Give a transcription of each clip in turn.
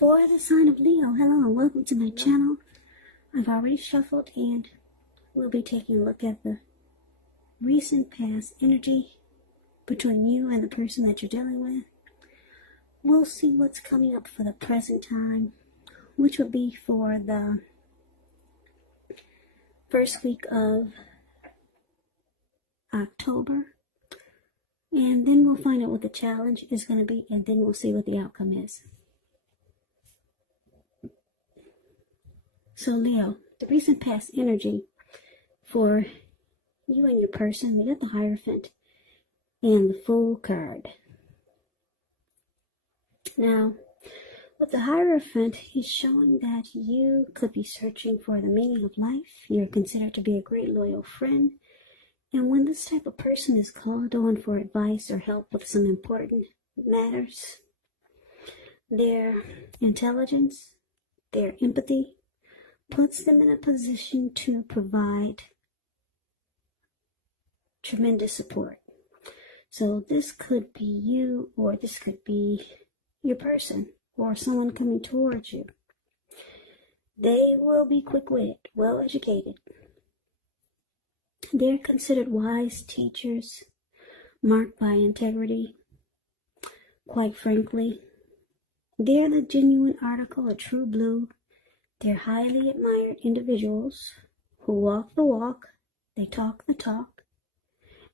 For the sign of Leo, hello and welcome to my channel. I've already shuffled and we'll be taking a look at the recent past energy between you and the person that you're dealing with. We'll see what's coming up for the present time, which will be for the first week of October. And then we'll find out what the challenge is going to be, and then we'll see what the outcome is. So Leo, the recent past energy for you and your person, we got the Hierophant and the Fool card. Now, with the Hierophant, he's showing that you could be searching for the meaning of life. You're considered to be a great loyal friend. And when this type of person is called on for advice or help with some important matters, their intelligence, their empathy, puts them in a position to provide tremendous support. So this could be you, or this could be your person, or someone coming towards you. They will be quick-witted, well-educated. They're considered wise teachers, marked by integrity. Quite frankly, they're the genuine article, a true blue. They're highly admired individuals who walk the walk, they talk the talk,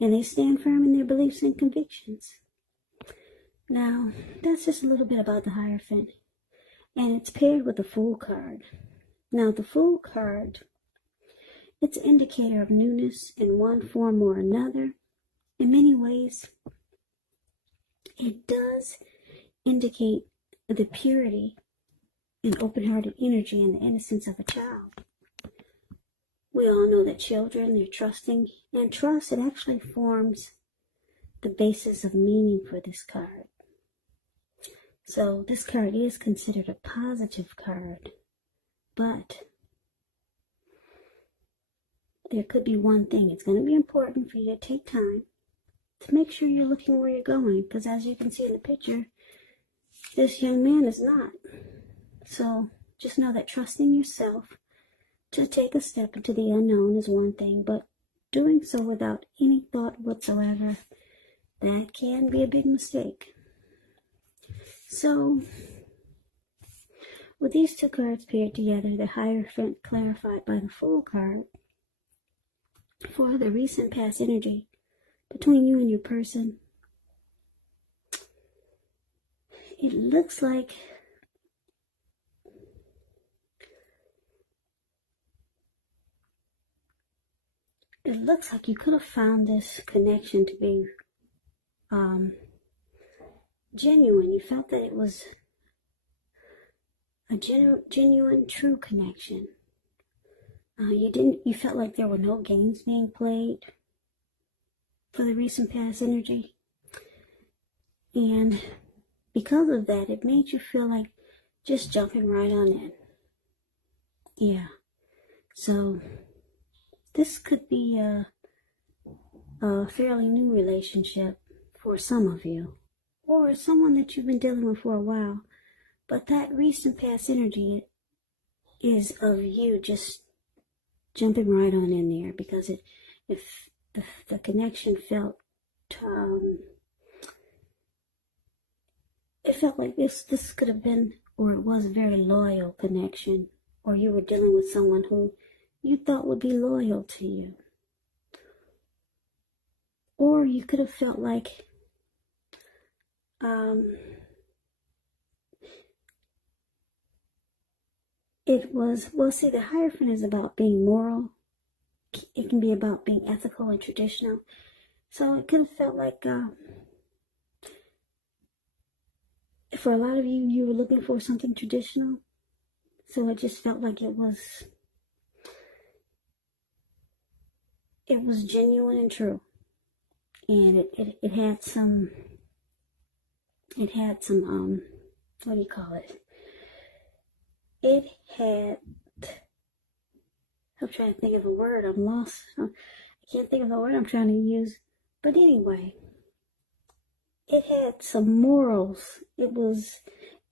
and they stand firm in their beliefs and convictions. Now, that's just a little bit about the Hierophant, and it's paired with the Fool card. Now, the Fool card, it's an indicator of newness in one form or another. In many ways, it does indicate the purity and open-hearted energy and the innocence of a child. We all know that children, they're trusting, and trust, it actually forms the basis of meaning for this card. So this card is considered a positive card, but there could be one thing. It's going to be important for you to take time to make sure you're looking where you're going, because as you can see in the picture, this young man is not. So just know that trusting yourself to take a step into the unknown is one thing, but doing so without any thought whatsoever, that can be a big mistake. So with these two cards paired together, the Hierophant clarified by the Fool card, for the recent past energy between you and your person, it looks like you could have found this connection to be genuine. You felt that it was a genuine, true connection. You felt like there were no games being played for the recent past energy. And because of that, it made you feel like just jumping right on in. Yeah. So this could be a fairly new relationship for some of you, or someone that you've been dealing with for a while. But that recent past energy is of you just jumping right on in there, because if the connection felt, it felt like this could have been, or it was a very loyal connection, or you were dealing with someone who you thought would be loyal to you. Or you could have felt like it was, well, see, the Hierophant is about being moral. It can be about being ethical and traditional. So it could have felt like, for a lot of you, you were looking for something traditional. So it just felt like it was genuine and true. And it had some, what do you call it? I'm trying to think of a word. I'm lost. I can't think of the word I'm trying to use. But anyway, it had some morals. It was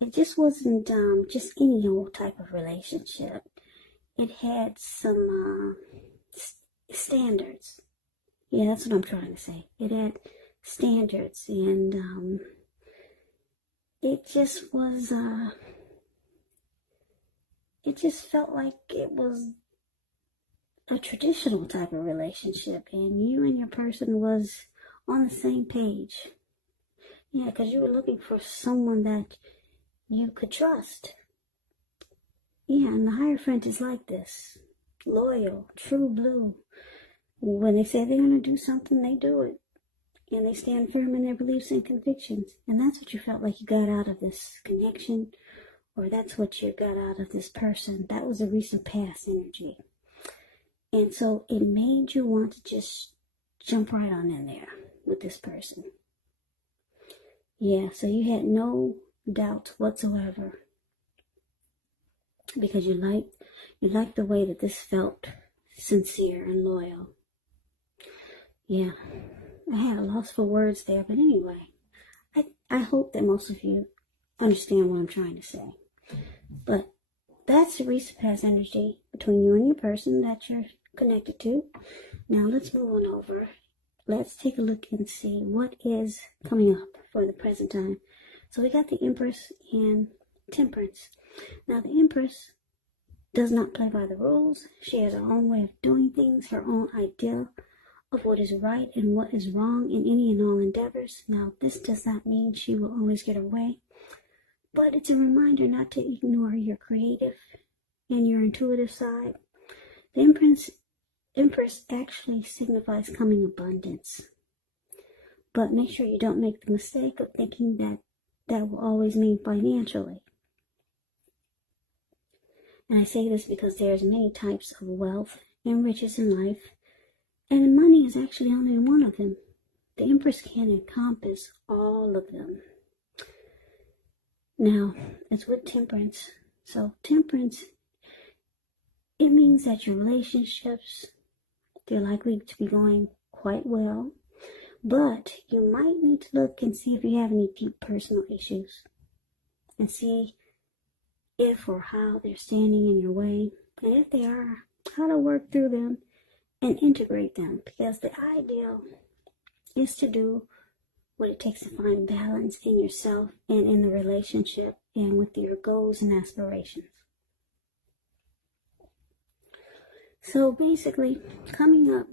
it just wasn't just any old type of relationship. It had some standards. Yeah, that's what I'm trying to say. It had standards, and it just was, it just felt like it was a traditional type of relationship, and you and your person was on the same page. Yeah, because you were looking for someone that you could trust. Yeah, and the Hierophant is like this. Loyal, true blue. When they say they're going to do something, they do it. And they stand firm in their beliefs and convictions. And that's what you felt like you got out of this connection, or that's what you got out of this person. That was a recent past energy. And so it made you want to just jump right on in there with this person. Yeah, so you had no doubt whatsoever, because you liked the way that this felt sincere and loyal. Yeah, I had a loss for words there, but anyway, I hope that most of you understand what I'm trying to say. But that's the recent past energy between you and your person that you're connected to. Now let's move on over. Let's take a look and see what is coming up for the present time. So we got the Empress and Temperance. Now the Empress does not play by the rules. She has her own way of doing things, her own idea of what is right and what is wrong in any and all endeavors. Now this does not mean she will always get her way, but it's a reminder not to ignore your creative and your intuitive side. The Empress actually signifies coming abundance. But make sure you don't make the mistake of thinking that that will always mean financially. And I say this because there's many types of wealth and riches in life, and money is actually only one of them. The Empress can encompass all of them. Now, it's with Temperance. So Temperance, it means that your relationships, they're likely to be going quite well, but you might need to look and see if you have any deep personal issues, and see if or how they're standing in your way, and if they are, how to work through them and integrate them, because the ideal is to do what it takes to find balance in yourself and in the relationship and with your goals and aspirations. So basically, coming up,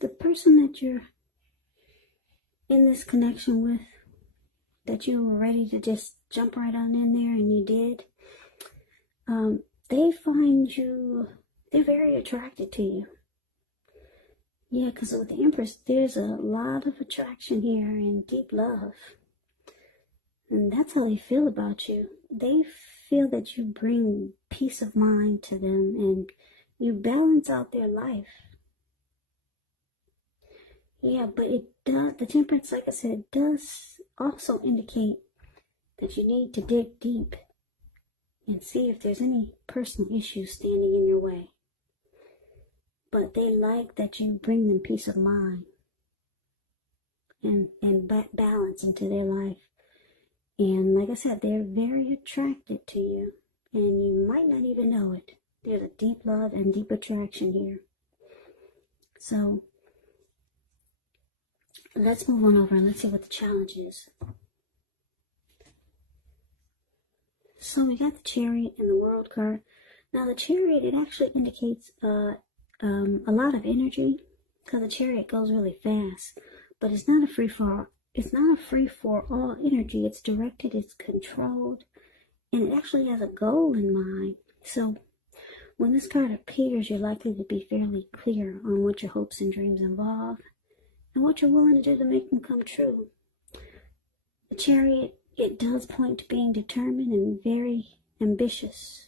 the person that you're in this connection with, that you were ready to just jump right on in there, and you did, they find you, they're very attracted to you. Yeah, because with the Empress, there's a lot of attraction here and deep love. And that's how they feel about you. They feel that you bring peace of mind to them and you balance out their life. Yeah, but it does, the Temperance, like I said, does also indicate that you need to dig deep and see if there's any personal issues standing in your way. But they like that you bring them peace of mind and balance into their life. And like I said, they're very attracted to you, and you might not even know it. There's a deep love and deep attraction here. So let's move on over and let's see what the challenge is. So we got the Chariot and the World card. Now the Chariot, it actually indicates a lot of energy, because the Chariot goes really fast, but it's not a free for all energy. It's directed, it's controlled, and it actually has a goal in mind. So when this card appears, you're likely to be fairly clear on what your hopes and dreams involve and what you're willing to do to make them come true. The Chariot, it does point to being determined and very ambitious.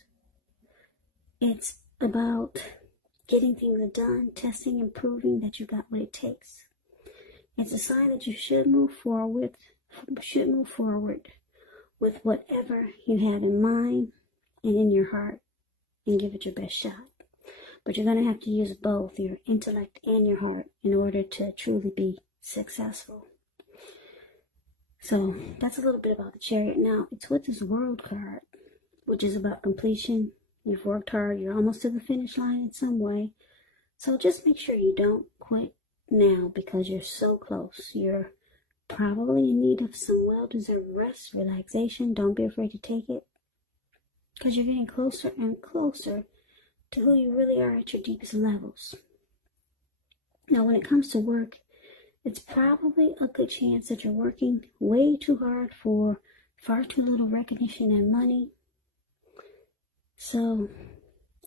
It's about getting things done, testing and proving that you got what it takes. It's a sign that you should move forward with whatever you have in mind and in your heart, and give it your best shot. But you're going to have to use both your intellect and your heart in order to truly be successful. So that's a little bit about the Chariot. Now, it's with this World card, which is about completion. You've worked hard. You're almost to the finish line in some way. So just make sure you don't quit now because you're so close. You're probably in need of some well-deserved rest, relaxation. Don't be afraid to take it because you're getting closer and closer to who you really are at your deepest levels. Now, when it comes to work, it's probably a good chance that you're working way too hard for far too little recognition and money. So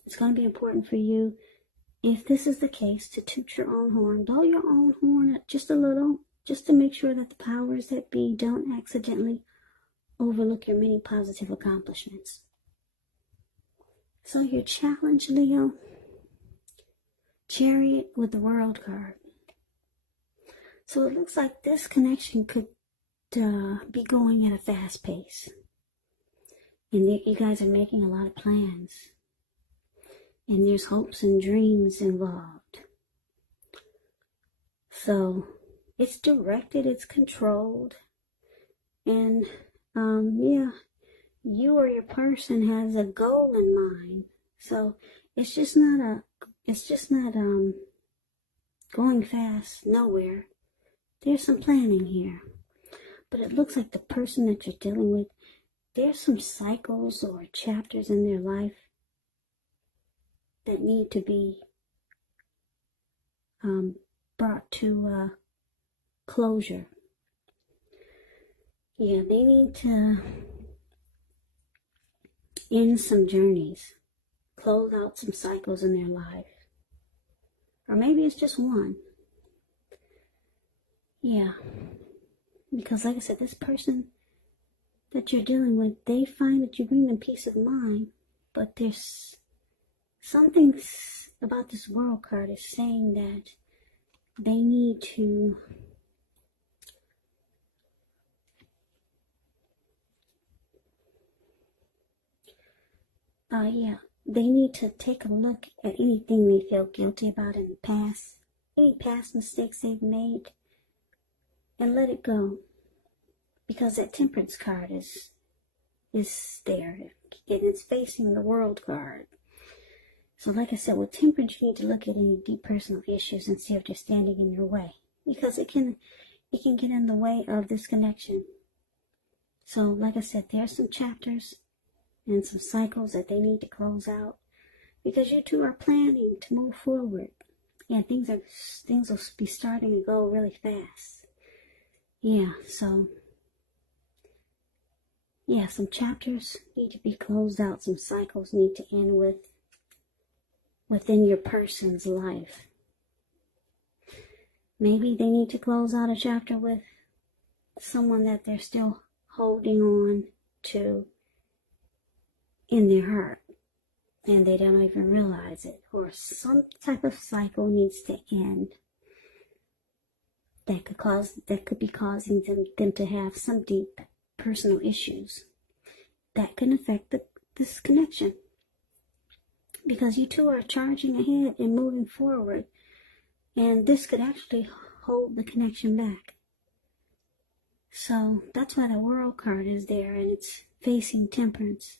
it's going to be important for you, if this is the case, to toot your own horn, blow your own horn just a little, just to make sure that the powers that be don't accidentally overlook your many positive accomplishments. So your challenge, Leo, Chariot with the World card. So it looks like this connection could be going at a fast pace. And you guys are making a lot of plans. And there's hopes and dreams involved. So it's directed, it's controlled. And yeah, you or your person has a goal in mind. So it's just not going fast nowhere. There's some planning here. But it looks like the person that you're dealing with, there's some cycles or chapters in their life that need to be brought to closure. Yeah, they need to end some journeys, close out some cycles in their life. Or maybe it's just one. Yeah, because like I said, this person that you're dealing with, they find that you bring them peace of mind, but there's something about this World card is saying that they need to they need to take a look at anything they feel guilty about in the past, any past mistakes they've made, and let it go. Because that Temperance card is there, and it's facing the World card. So like I said, with Temperance, you need to look at any deep personal issues and see if they're standing in your way. Because it can get in the way of this connection. So like I said, there are some chapters and some cycles that they need to close out. Because you two are planning to move forward. And things will be starting to go really fast. Yeah, so yeah, some chapters need to be closed out. Some cycles need to end within your person's life. Maybe they need to close out a chapter with someone that they're still holding on to in their heart, and they don't even realize it. Or some type of cycle needs to end that could be causing them to have some deep personal issues that can affect this connection. Because you two are charging ahead and moving forward, and this could actually hold the connection back. So that's why the World card is there, and it's facing Temperance.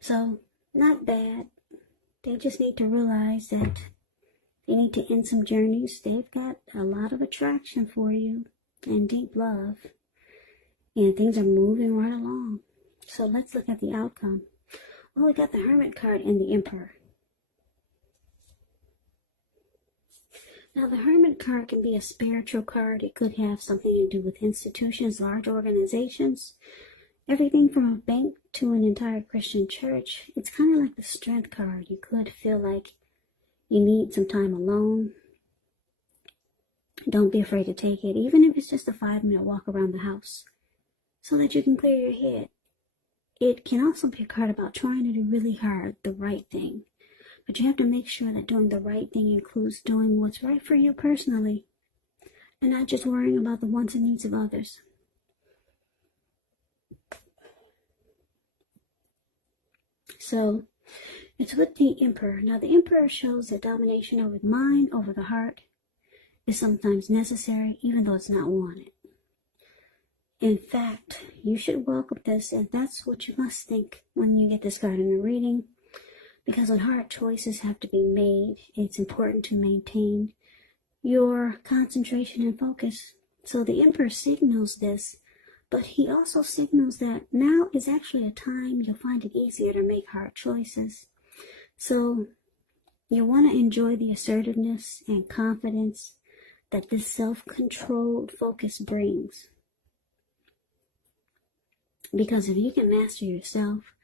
So not bad. They just need to realize that they need to end some journeys. They've got a lot of attraction for you and deep love, and things are moving right along. So let's look at the outcome. Oh, we got the Hermit card and the Emperor. Now, the Hermit card can be a spiritual card. It could have something to do with institutions, large organizations, everything from a bank to an entire Christian church. It's kind of like the Strength card. You could feel like you need some time alone. Don't be afraid to take it, even if it's just a 5-minute walk around the house, so that you can clear your head. It can also be a card about trying to do really hard the right thing. But you have to make sure that doing the right thing includes doing what's right for you personally, and not just worrying about the wants and needs of others. So, it's with the Emperor. Now, the Emperor shows the domination over the mind, over the heart, is sometimes necessary, even though it's not wanted. In fact, you should welcome this, and that's what you must think when you get this card in a reading. Because when hard choices have to be made, it's important to maintain your concentration and focus. So the Emperor signals this, but he also signals that now is actually a time you'll find it easier to make hard choices. So you want to enjoy the assertiveness and confidence that this self-controlled focus brings. Because if you can master yourself,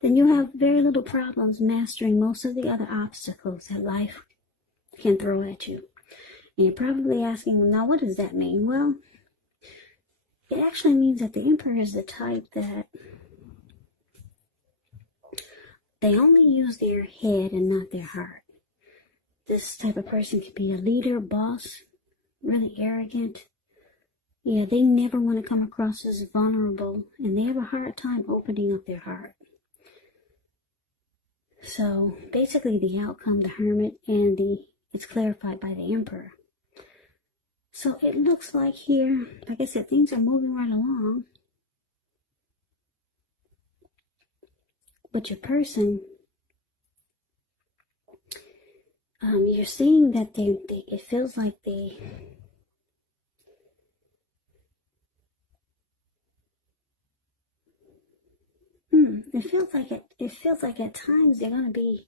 then you'll have very little problems mastering most of the other obstacles that life can throw at you. And you're probably asking, well, now what does that mean? Well, it actually means that the Emperor is the type that they only use their head and not their heart. This type of person could be a leader, boss, really arrogant. Yeah, they never want to come across as vulnerable, and they have a hard time opening up their heart. So basically the outcome, the Hermit, and it's clarified by the Emperor. So it looks like here, like I said, things are moving right along. But your person, you're seeing that it feels like it feels like at times they're going to be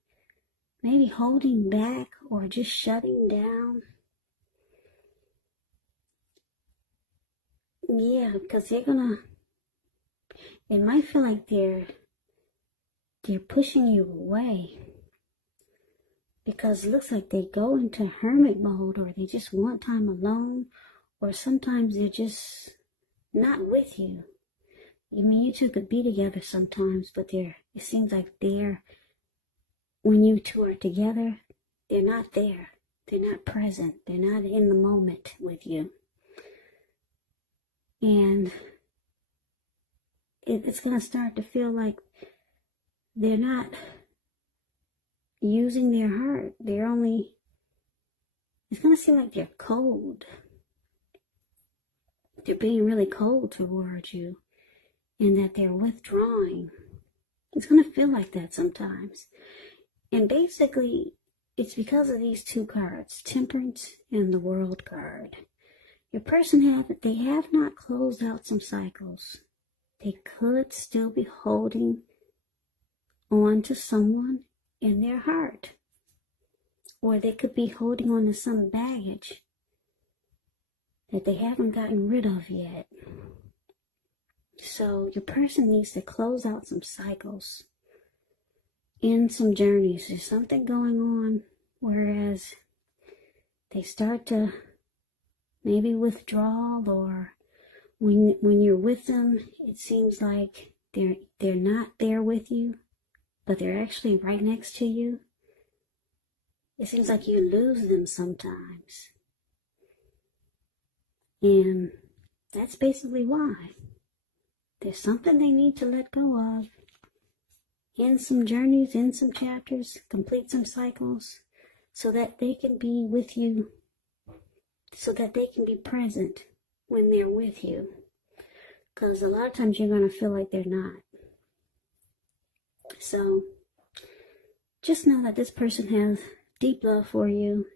maybe holding back or just shutting down. Yeah, because it might feel like they're pushing you away. Because it looks like they go into hermit mode, or they just want time alone, or sometimes they're just not with you. I mean, you two could be together sometimes, but it seems like when you two are together, they're not there. They're not present. They're not in the moment with you. And it's going to start to feel like they're not using their heart. It's going to seem like they're cold. They're being really cold towards you, and that they're withdrawing. It's going to feel like that sometimes. And basically, it's because of these two cards, Temperance and the World card. Your person they have not closed out some cycles. They could still be holding on to someone in their heart. Or they could be holding on to some baggage that they haven't gotten rid of yet. So your person needs to close out some cycles, end some journeys. There's something going on, whereas they start to maybe withdraw, or when you're with them, it seems like they're not there with you, but they're actually right next to you. It seems like you lose them sometimes. And that's basically why. There's something they need to let go of. End some journeys, end some chapters, complete some cycles, so that they can be with you, so that they can be present when they're with you. Because a lot of times you're going to feel like they're not. So just know that this person has deep love for you.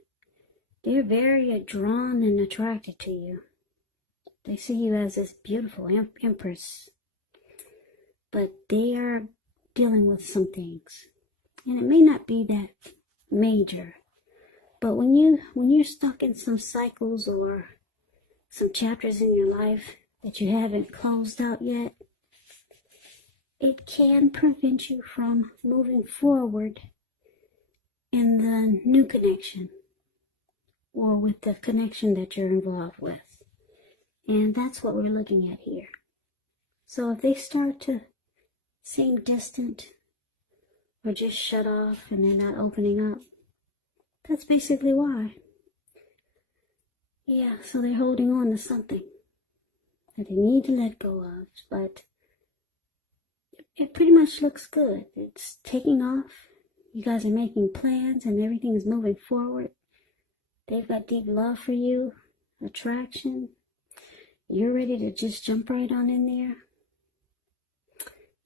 They're very drawn and attracted to you. They see you as this beautiful empress. But they are dealing with some things. And it may not be that major. But when you're stuck in some cycles or some chapters in your life that you haven't closed out yet, it can prevent you from moving forward in the new connection, or with the connection that you're involved with. And that's what we're looking at here. So if they start to seem distant, or just shut off and they're not opening up, that's basically why. Yeah, so they're holding on to something that they need to let go of, but it pretty much looks good. It's taking off. You guys are making plans and everything is moving forward. They've got deep love for you, attraction. You're ready to just jump right on in there.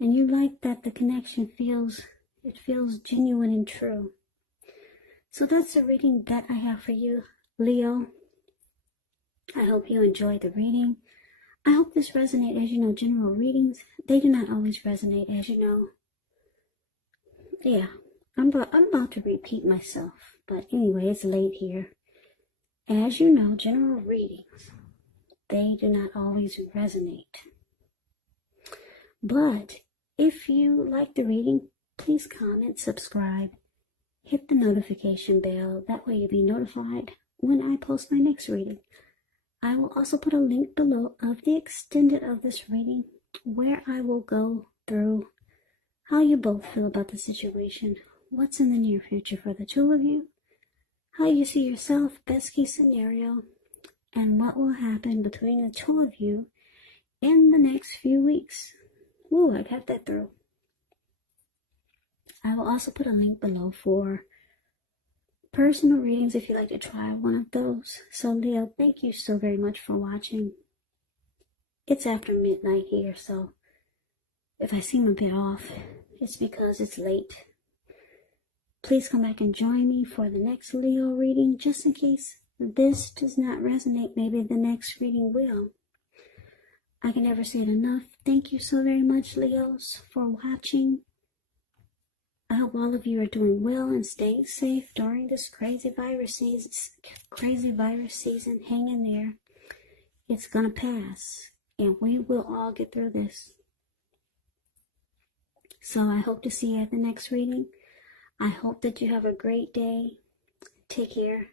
And you like that the connection feels genuine and true. So that's the reading that I have for you, Leo. I hope you enjoyed the reading. I hope this resonates. As you know, general readings, they do not always resonate, as you know. Yeah, I'm about to repeat myself. But anyway, it's late here. As you know, general readings, they do not always resonate. But if you like the reading, please comment, subscribe, hit the notification bell. That way you'll be notified when I post my next reading. I will also put a link below of the extended of this reading where I will go through how you both feel about the situation, what's in the near future for the two of you, how you see yourself, best case scenario, and what will happen between the two of you in the next few weeks. Ooh, I got that through. I will also put a link below for personal readings if you'd like to try one of those. So Leo, thank you so very much for watching. It's after midnight here, so if I seem a bit off, it's because it's late. Please come back and join me for the next Leo reading, just in case this does not resonate. Maybe the next reading will. I can never say it enough. Thank you so very much, Leos, for watching. I hope all of you are doing well and staying safe during this crazy virus season. Hang in there. It's gonna pass, and we will all get through this. So I hope to see you at the next reading. I hope that you have a great day. Take care.